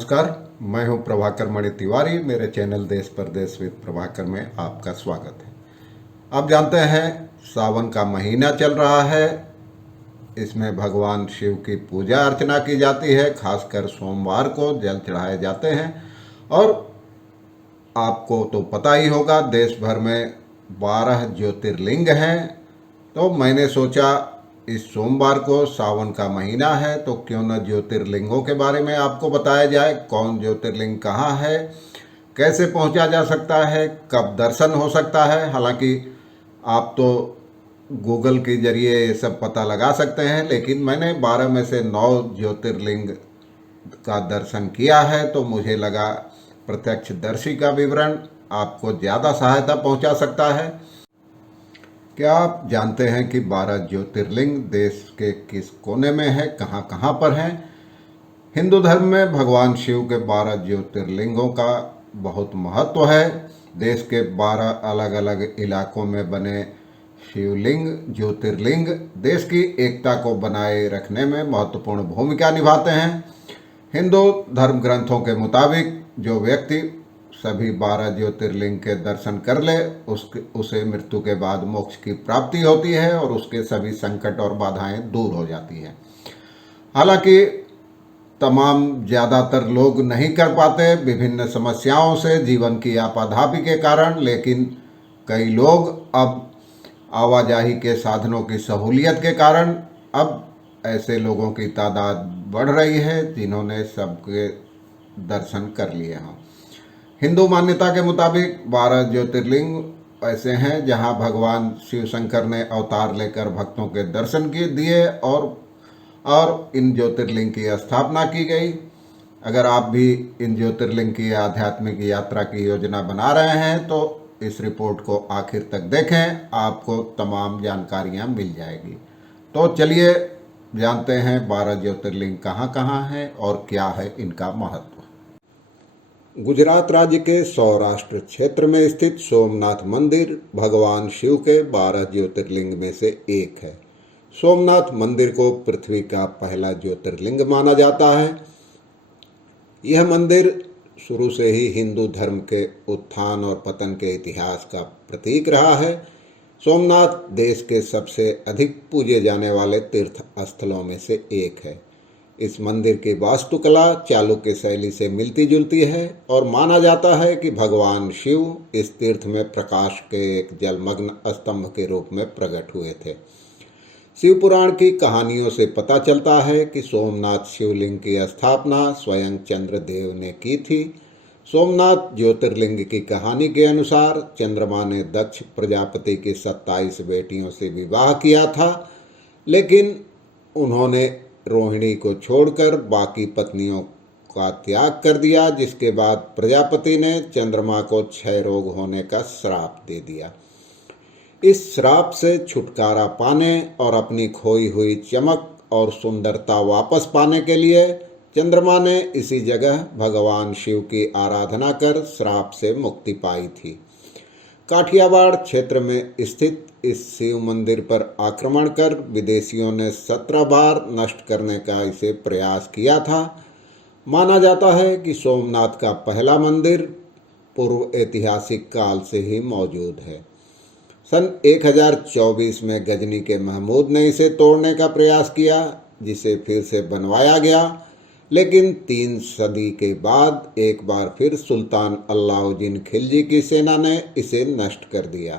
नमस्कार, मैं हूं प्रभाकर मणि तिवारी। मेरे चैनल देश परदेश विद प्रभाकर में आपका स्वागत है। आप जानते हैं सावन का महीना चल रहा है। इसमें भगवान शिव की पूजा अर्चना की जाती है। खासकर सोमवार को जल चढ़ाए जाते हैं। और आपको तो पता ही होगा, देश भर में 12 ज्योतिर्लिंग हैं। तो मैंने सोचा इस सोमवार को सावन का महीना है तो क्यों न ज्योतिर्लिंगों के बारे में आपको बताया जाए। कौन ज्योतिर्लिंग कहाँ है, कैसे पहुंचा जा सकता है, कब दर्शन हो सकता है। हालांकि आप तो गूगल के जरिए ये सब पता लगा सकते हैं, लेकिन मैंने 12 में से 9 ज्योतिर्लिंग का दर्शन किया है। तो मुझे लगा प्रत्यक्षदर्शी का विवरण आपको ज़्यादा सहायता पहुंचा सकता है। क्या आप जानते हैं कि 12 ज्योतिर्लिंग देश के किस कोने में है, कहाँ कहाँ पर हैं? हिंदू धर्म में भगवान शिव के 12 ज्योतिर्लिंगों का बहुत महत्व है। देश के 12 अलग अलग इलाकों में बने शिवलिंग ज्योतिर्लिंग देश की एकता को बनाए रखने में महत्वपूर्ण भूमिका निभाते हैं। हिंदू धर्म ग्रंथों के मुताबिक जो व्यक्ति सभी 12 ज्योतिर्लिंग के दर्शन कर ले उसे मृत्यु के बाद मोक्ष की प्राप्ति होती है और उसके सभी संकट और बाधाएं दूर हो जाती हैं। हालांकि ज़्यादातर लोग नहीं कर पाते विभिन्न समस्याओं से, जीवन की आपाधापी के कारण। लेकिन कई लोग अब आवाजाही के साधनों की सहूलियत के कारण अब ऐसे लोगों की तादाद बढ़ रही है जिन्होंने सबके दर्शन कर लिए हैं। हिंदू मान्यता के मुताबिक 12 ज्योतिर्लिंग ऐसे हैं जहां भगवान शिव शंकर ने अवतार लेकर भक्तों के दर्शन दिए और इन ज्योतिर्लिंग की स्थापना की गई। अगर आप भी इन ज्योतिर्लिंग की आध्यात्मिक यात्रा की योजना बना रहे हैं तो इस रिपोर्ट को आखिर तक देखें, आपको तमाम जानकारियां मिल जाएगी। तो चलिए जानते हैं 12 ज्योतिर्लिंग कहाँ कहाँ हैं और क्या है इनका महत्व। गुजरात राज्य के सौराष्ट्र क्षेत्र में स्थित सोमनाथ मंदिर भगवान शिव के 12 ज्योतिर्लिंग में से एक है। सोमनाथ मंदिर को पृथ्वी का पहला ज्योतिर्लिंग माना जाता है। यह मंदिर शुरू से ही हिंदू धर्म के उत्थान और पतन के इतिहास का प्रतीक रहा है। सोमनाथ देश के सबसे अधिक पूजे जाने वाले तीर्थ स्थलों में से एक है। इस मंदिर की वास्तुकला चालुक्य शैली से मिलती जुलती है और माना जाता है कि भगवान शिव इस तीर्थ में प्रकाश के एक जलमग्न स्तंभ के रूप में प्रकट हुए थे। शिव पुराण की कहानियों से पता चलता है कि सोमनाथ शिवलिंग की स्थापना स्वयं चंद्रदेव ने की थी। सोमनाथ ज्योतिर्लिंग की कहानी के अनुसार चंद्रमा ने दक्ष प्रजापति की 27 बेटियों से विवाह किया था, लेकिन उन्होंने रोहिणी को छोड़कर बाकी पत्नियों का त्याग कर दिया, जिसके बाद प्रजापति ने चंद्रमा को क्षय रोग होने का श्राप दे दिया। इस श्राप से छुटकारा पाने और अपनी खोई हुई चमक और सुंदरता वापस पाने के लिए चंद्रमा ने इसी जगह भगवान शिव की आराधना कर श्राप से मुक्ति पाई थी। काठियावाड़ क्षेत्र में स्थित इस शिव मंदिर पर आक्रमण कर विदेशियों ने 17 बार नष्ट करने का इसे प्रयास किया था। माना जाता है कि सोमनाथ का पहला मंदिर पूर्व ऐतिहासिक काल से ही मौजूद है। सन 1024 में गजनी के महमूद ने इसे तोड़ने का प्रयास किया, जिसे फिर से बनवाया गया। लेकिन 3 सदी के बाद एक बार फिर सुल्तान अलाउद्दीन खिलजी की सेना ने इसे नष्ट कर दिया।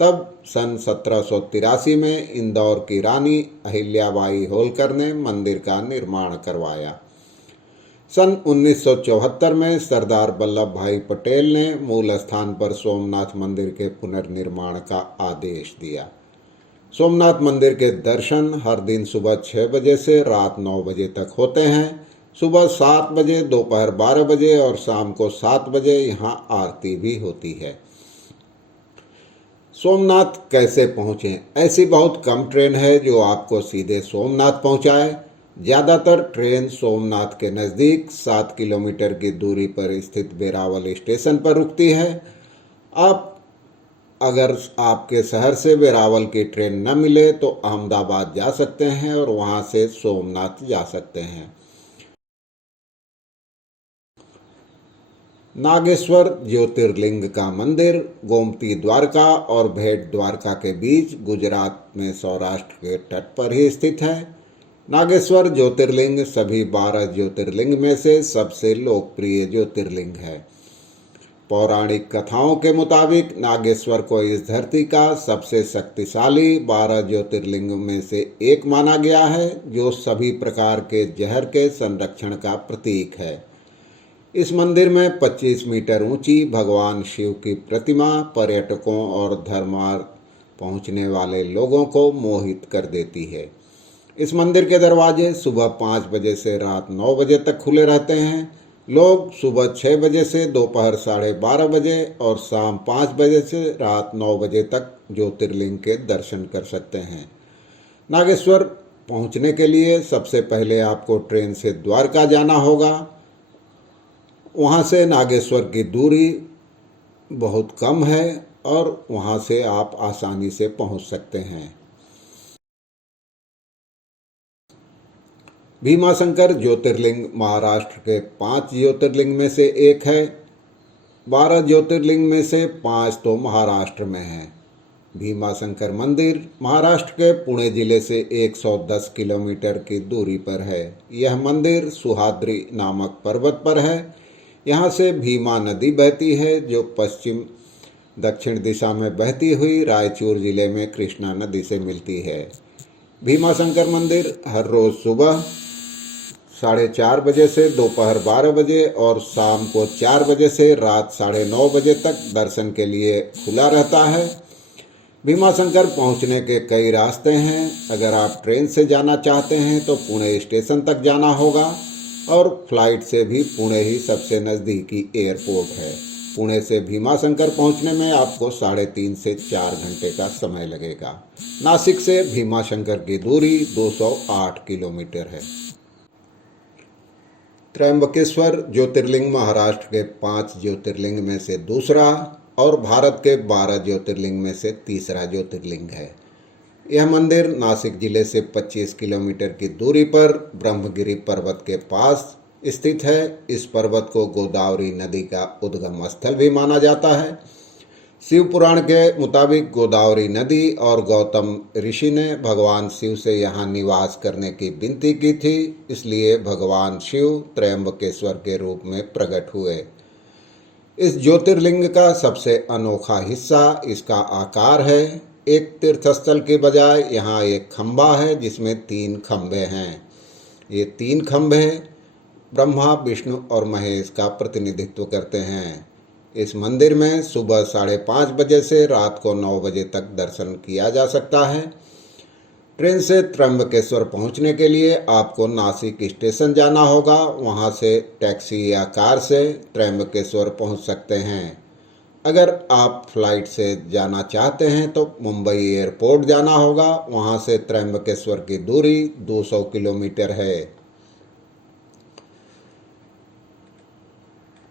तब सन 1783 में इंदौर की रानी अहिल्याबाई होलकर ने मंदिर का निर्माण करवाया। सन 1974 में सरदार वल्लभ भाई पटेल ने मूल स्थान पर सोमनाथ मंदिर के पुनर्निर्माण का आदेश दिया। सोमनाथ मंदिर के दर्शन हर दिन सुबह 6 बजे से रात 9 बजे तक होते हैं। सुबह 7 बजे, दोपहर 12 बजे और शाम को 7 बजे यहाँ आरती भी होती है। सोमनाथ कैसे पहुँचें? ऐसी बहुत कम ट्रेन है जो आपको सीधे सोमनाथ पहुँचाए। ज़्यादातर ट्रेन सोमनाथ के नज़दीक 7 किलोमीटर की दूरी पर स्थित वेरावल स्टेशन पर रुकती है। अगर आपके शहर से वेरावल की ट्रेन न मिले तो अहमदाबाद जा सकते हैं और वहाँ से सोमनाथ जा सकते हैं। नागेश्वर ज्योतिर्लिंग का मंदिर गोमती द्वारका और भेट द्वारका के बीच गुजरात में सौराष्ट्र के तट पर ही स्थित है। नागेश्वर ज्योतिर्लिंग सभी 12 ज्योतिर्लिंग में से सबसे लोकप्रिय ज्योतिर्लिंग है। पौराणिक कथाओं के मुताबिक नागेश्वर को इस धरती का सबसे शक्तिशाली 12 ज्योतिर्लिंग में से एक माना गया है, जो सभी प्रकार के जहर के संरक्षण का प्रतीक है। इस मंदिर में 25 मीटर ऊंची भगवान शिव की प्रतिमा पर्यटकों और धर्मार्थ पहुंचने वाले लोगों को मोहित कर देती है। इस मंदिर के दरवाजे सुबह 5 बजे से रात 9 बजे तक खुले रहते हैं। लोग सुबह 6 बजे से दोपहर 12:30 बजे और शाम 5 बजे से रात 9 बजे तक ज्योतिर्लिंग के दर्शन कर सकते हैं। नागेश्वर पहुंचने के लिए सबसे पहले आपको ट्रेन से द्वारका जाना होगा। वहां से नागेश्वर की दूरी बहुत कम है और वहां से आप आसानी से पहुंच सकते हैं। भीमाशंकर ज्योतिर्लिंग महाराष्ट्र के 5 ज्योतिर्लिंग में से एक है। 12 ज्योतिर्लिंग में से 5 तो महाराष्ट्र में हैं। भीमाशंकर मंदिर महाराष्ट्र के पुणे जिले से 110 किलोमीटर की दूरी पर है। यह मंदिर सुहाद्री नामक पर्वत पर है। यहाँ से भीमा नदी बहती है, जो पश्चिम दक्षिण दिशा में बहती हुई रायचूर जिले में कृष्णा नदी से मिलती है। भीमाशंकर मंदिर हर रोज़ सुबह 4:30 बजे से दोपहर 12 बजे और शाम को 4 बजे से रात 9:30 बजे तक दर्शन के लिए खुला रहता है। भीमाशंकर पहुंचने के कई रास्ते हैं। अगर आप ट्रेन से जाना चाहते हैं तो पुणे स्टेशन तक जाना होगा और फ्लाइट से भी पुणे ही सबसे नज़दीकी एयरपोर्ट है। पुणे से भीमाशंकर पहुंचने में आपको 3.5 से 4 घंटे का समय लगेगा। नासिक से भीमाशंकर की दूरी 208 किलोमीटर है। त्र्यंबकेश्वर ज्योतिर्लिंग महाराष्ट्र के 5 ज्योतिर्लिंग में से दूसरा और भारत के 12 ज्योतिर्लिंग में से तीसरा ज्योतिर्लिंग है। यह मंदिर नासिक जिले से 25 किलोमीटर की दूरी पर ब्रह्मगिरी पर्वत के पास स्थित है। इस पर्वत को गोदावरी नदी का उद्गम स्थल भी माना जाता है। शिव पुराण के मुताबिक गोदावरी नदी और गौतम ऋषि ने भगवान शिव से यहाँ निवास करने की विनती की थी, इसलिए भगवान शिव त्र्यंबकेश्वर के रूप में प्रकट हुए। इस ज्योतिर्लिंग का सबसे अनोखा हिस्सा इसका आकार है। एक तीर्थस्थल के बजाय यहाँ एक खंभा है जिसमें 3 खंभे हैं। ये 3 खंभे ब्रह्मा, विष्णु और महेश का प्रतिनिधित्व करते हैं। इस मंदिर में सुबह 5:30 बजे से रात को 9 बजे तक दर्शन किया जा सकता है। ट्रेन से त्र्यंबकेश्वर पहुंचने के लिए आपको नासिक स्टेशन जाना होगा। वहां से टैक्सी या कार से त्र्यंबकेश्वर पहुंच सकते हैं। अगर आप फ्लाइट से जाना चाहते हैं तो मुंबई एयरपोर्ट जाना होगा। वहां से त्र्यंबकेश्वर की दूरी 200 किलोमीटर है।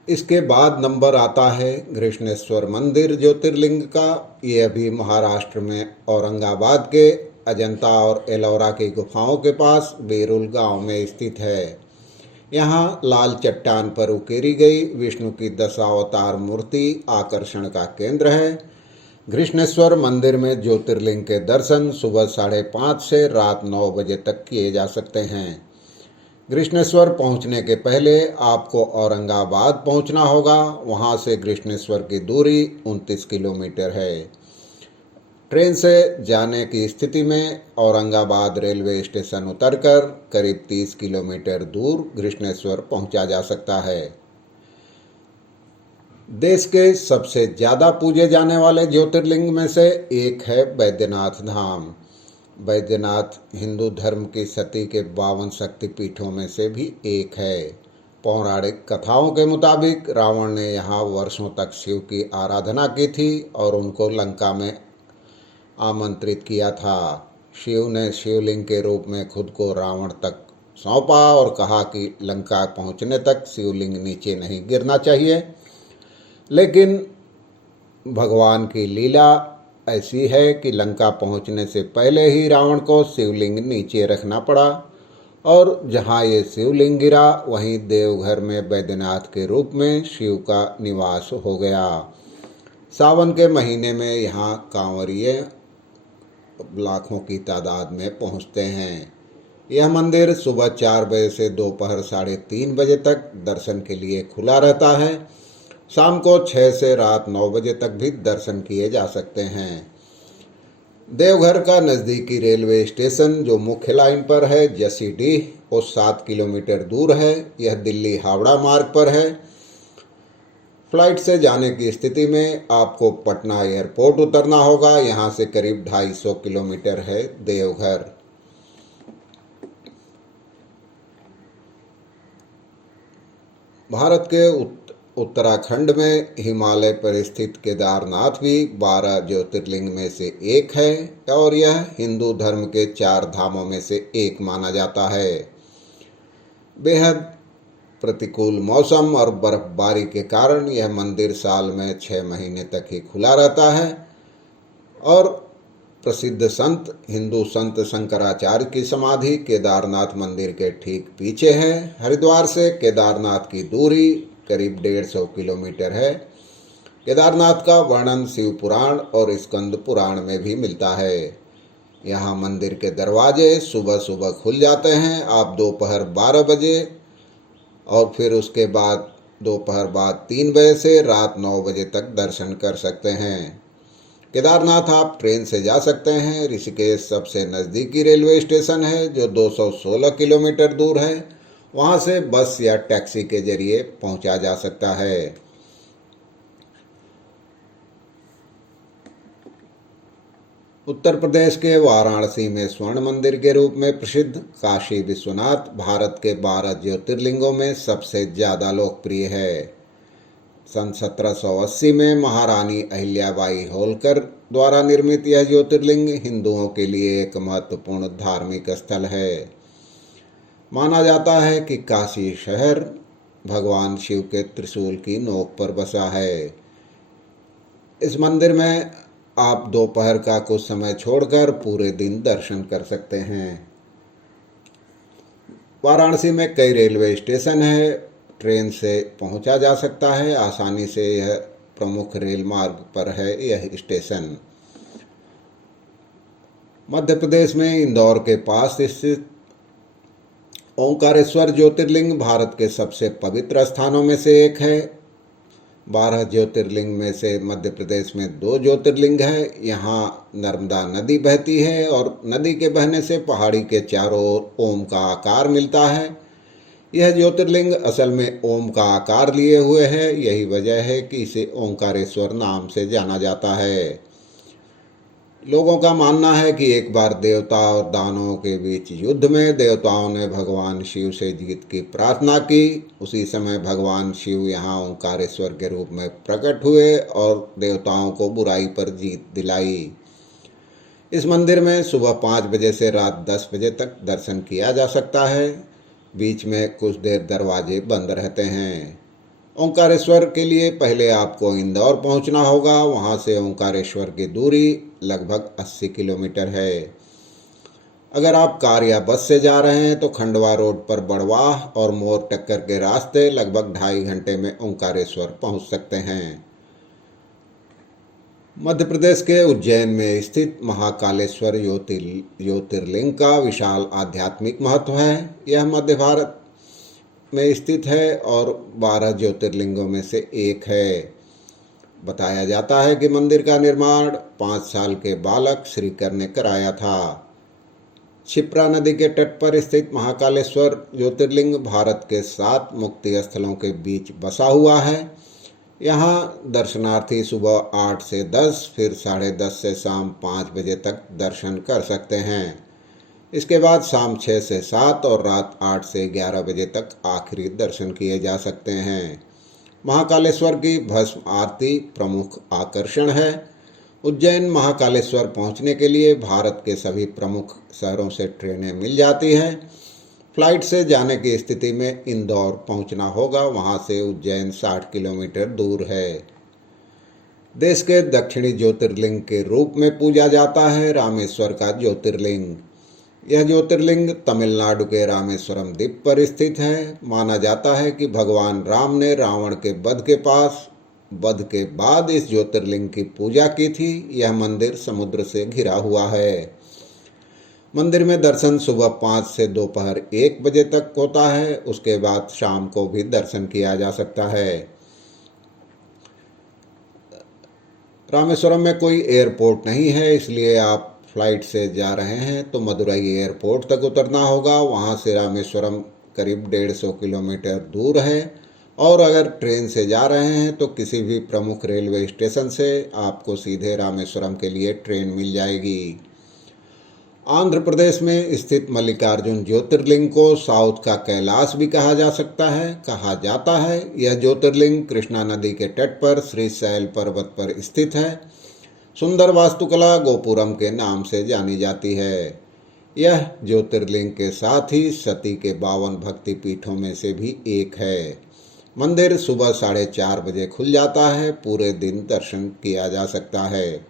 इसके बाद नंबर आता है घृष्णेश्वर मंदिर ज्योतिर्लिंग का। ये अभी महाराष्ट्र में औरंगाबाद के अजंता और एलोरा की गुफाओं के पास बेरुल गांव में स्थित है। यहाँ लाल चट्टान पर उकेरी गई विष्णु की दशावतार मूर्ति आकर्षण का केंद्र है। घृष्णेश्वर मंदिर में ज्योतिर्लिंग के दर्शन सुबह 5:30 से रात 9 बजे तक किए जा सकते हैं। घृष्णेश्वर पहुंचने के पहले आपको औरंगाबाद पहुंचना होगा। वहां से घृष्णेश्वर की दूरी 29 किलोमीटर है। ट्रेन से जाने की स्थिति में औरंगाबाद रेलवे स्टेशन उतरकर करीब 30 किलोमीटर दूर घृष्णेश्वर पहुंचा जा सकता है। देश के सबसे ज़्यादा पूजे जाने वाले ज्योतिर्लिंग में से एक है बैद्यनाथ धाम। बैद्यनाथ हिंदू धर्म की सती के 52 शक्तिपीठों में से भी एक है। पौराणिक कथाओं के मुताबिक रावण ने यहाँ वर्षों तक शिव की आराधना की थी और उनको लंका में आमंत्रित किया था। शिव ने शिवलिंग के रूप में खुद को रावण तक सौंपा और कहा कि लंका पहुँचने तक शिवलिंग नीचे नहीं गिरना चाहिए। लेकिन भगवान की लीला ऐसी है कि लंका पहुंचने से पहले ही रावण को शिवलिंग नीचे रखना पड़ा और जहाँ ये शिवलिंग गिरा वहीं देवघर में बैद्यनाथ के रूप में शिव का निवास हो गया। सावन के महीने में यहाँ कांवरिये लाखों की तादाद में पहुँचते हैं। यह मंदिर सुबह 4 बजे से दोपहर 3:30 बजे तक दर्शन के लिए खुला रहता है। शाम को 6 से रात 9 बजे तक भी दर्शन किए जा सकते हैं। देवघर का नज़दीकी रेलवे स्टेशन जो मुख्य लाइन पर है जसीडीह, वो 7 किलोमीटर दूर है। यह दिल्ली हावड़ा मार्ग पर है। फ्लाइट से जाने की स्थिति में आपको पटना एयरपोर्ट उतरना होगा। यहाँ से करीब 250 किलोमीटर है देवघर। भारत के उत्तराखंड में हिमालय पर स्थित केदारनाथ भी 12 ज्योतिर्लिंग में से एक है और यह हिंदू धर्म के 4 धामों में से एक माना जाता है। बेहद प्रतिकूल मौसम और बर्फबारी के कारण यह मंदिर साल में 6 महीने तक ही खुला रहता है और प्रसिद्ध संत हिंदू संत शंकराचार्य की समाधि केदारनाथ मंदिर के ठीक पीछे है। हरिद्वार से केदारनाथ की दूरी करीब 150 किलोमीटर है। केदारनाथ का वर्णन शिव पुराण और स्कंद पुराण में भी मिलता है। यहाँ मंदिर के दरवाजे सुबह सुबह खुल जाते हैं। आप दोपहर 12 बजे और फिर उसके बाद दोपहर बाद 3 बजे से रात 9 बजे तक दर्शन कर सकते हैं। केदारनाथ आप ट्रेन से जा सकते हैं। ऋषिकेश सबसे नज़दीकी रेलवे स्टेशन है जो 216 किलोमीटर दूर है। वहाँ से बस या टैक्सी के जरिए पहुँचा जा सकता है। उत्तर प्रदेश के वाराणसी में स्वर्ण मंदिर के रूप में प्रसिद्ध काशी विश्वनाथ भारत के 12 ज्योतिर्लिंगों में सबसे ज़्यादा लोकप्रिय है। सन 1780 में महारानी अहिल्याबाई होलकर द्वारा निर्मित यह ज्योतिर्लिंग हिंदुओं के लिए एक महत्वपूर्ण धार्मिक स्थल है। माना जाता है कि काशी शहर भगवान शिव के त्रिशूल की नोक पर बसा है। इस मंदिर में आप दोपहर का कुछ समय छोड़कर पूरे दिन दर्शन कर सकते हैं। वाराणसी में कई रेलवे स्टेशन है। ट्रेन से पहुंचा जा सकता है आसानी से। यह प्रमुख रेल मार्ग पर है यह स्टेशन। मध्य प्रदेश में इंदौर के पास स्थित ओंकारेश्वर ज्योतिर्लिंग भारत के सबसे पवित्र स्थानों में से एक है। 12 ज्योतिर्लिंग में से मध्य प्रदेश में 2 ज्योतिर्लिंग है। यहाँ नर्मदा नदी बहती है और नदी के बहने से पहाड़ी के चारों ओर ओम का आकार मिलता है। यह ज्योतिर्लिंग असल में ओम का आकार लिए हुए है। यही वजह है कि इसे ओंकारेश्वर नाम से जाना जाता है। लोगों का मानना है कि एक बार देवता और दानवों के बीच युद्ध में देवताओं ने भगवान शिव से जीत की प्रार्थना की। उसी समय भगवान शिव यहाँ ओंकारेश्वर के रूप में प्रकट हुए और देवताओं को बुराई पर जीत दिलाई। इस मंदिर में सुबह 5 बजे से रात 10 बजे तक दर्शन किया जा सकता है। बीच में कुछ देर दरवाजे बंद रहते हैं। ओंकारेश्वर के लिए पहले आपको इंदौर पहुंचना होगा। वहां से ओंकारेश्वर की दूरी लगभग 80 किलोमीटर है। अगर आप कार या बस से जा रहे हैं तो खंडवा रोड पर बड़वाह और मोर टक्कर के रास्ते लगभग 2.5 घंटे में ओंकारेश्वर पहुंच सकते हैं। मध्य प्रदेश के उज्जैन में स्थित महाकालेश्वर ज्योतिर्लिंग का विशाल आध्यात्मिक महत्व है। यह मध्य भारत में स्थित है और 12 ज्योतिर्लिंगों में से एक है। बताया जाता है कि मंदिर का निर्माण 5 साल के बालक श्रीकर ने कराया था। क्षिप्रा नदी के तट पर स्थित महाकालेश्वर ज्योतिर्लिंग भारत के 7 मुक्ति स्थलों के बीच बसा हुआ है। यहाँ दर्शनार्थी सुबह 8 से 10 फिर 10:30 से शाम 5 बजे तक दर्शन कर सकते हैं। इसके बाद शाम 6 से 7 और रात 8 से 11 बजे तक आखिरी दर्शन किए जा सकते हैं। महाकालेश्वर की भस्म आरती प्रमुख आकर्षण है। उज्जैन महाकालेश्वर पहुंचने के लिए भारत के सभी प्रमुख शहरों से ट्रेनें मिल जाती हैं। फ्लाइट से जाने की स्थिति में इंदौर पहुंचना होगा। वहां से उज्जैन 60 किलोमीटर दूर है। देश के दक्षिणी ज्योतिर्लिंग के रूप में पूजा जाता है रामेश्वर का ज्योतिर्लिंग। यह ज्योतिर्लिंग तमिलनाडु के रामेश्वरम द्वीप पर स्थित है। माना जाता है कि भगवान राम ने रावण के वध के बाद इस ज्योतिर्लिंग की पूजा की थी। यह मंदिर समुद्र से घिरा हुआ है। मंदिर में दर्शन सुबह 5 से दोपहर 1 बजे तक होता है। उसके बाद शाम को भी दर्शन किया जा सकता है। रामेश्वरम में कोई एयरपोर्ट नहीं है, इसलिए आप फ्लाइट से जा रहे हैं तो मदुरई एयरपोर्ट तक उतरना होगा। वहां से रामेश्वरम करीब 150 किलोमीटर दूर है। और अगर ट्रेन से जा रहे हैं तो किसी भी प्रमुख रेलवे स्टेशन से आपको सीधे रामेश्वरम के लिए ट्रेन मिल जाएगी। आंध्र प्रदेश में स्थित मल्लिकार्जुन ज्योतिर्लिंग को साउथ का कैलाश भी कहा जाता है। यह ज्योतिर्लिंग कृष्णा नदी के तट पर श्रीशैल पर्वत पर स्थित है। सुंदर वास्तुकला गोपुरम के नाम से जानी जाती है। यह ज्योतिर्लिंग के साथ ही सती के 52 भक्ति पीठों में से भी एक है। मंदिर सुबह 4:30 बजे खुल जाता है। पूरे दिन दर्शन किया जा सकता है।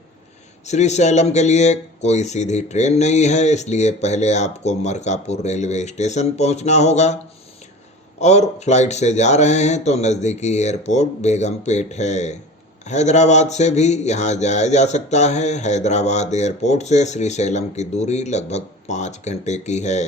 श्रीशैलम के लिए कोई सीधी ट्रेन नहीं है, इसलिए पहले आपको मरकापुर रेलवे स्टेशन पहुंचना होगा। और फ्लाइट से जा रहे हैं तो नज़दीकी एयरपोर्ट बेगमपेट है। हैदराबाद से भी यहां जाया जा सकता है। हैदराबाद एयरपोर्ट से श्रीशैलम की दूरी लगभग 5 घंटे की है।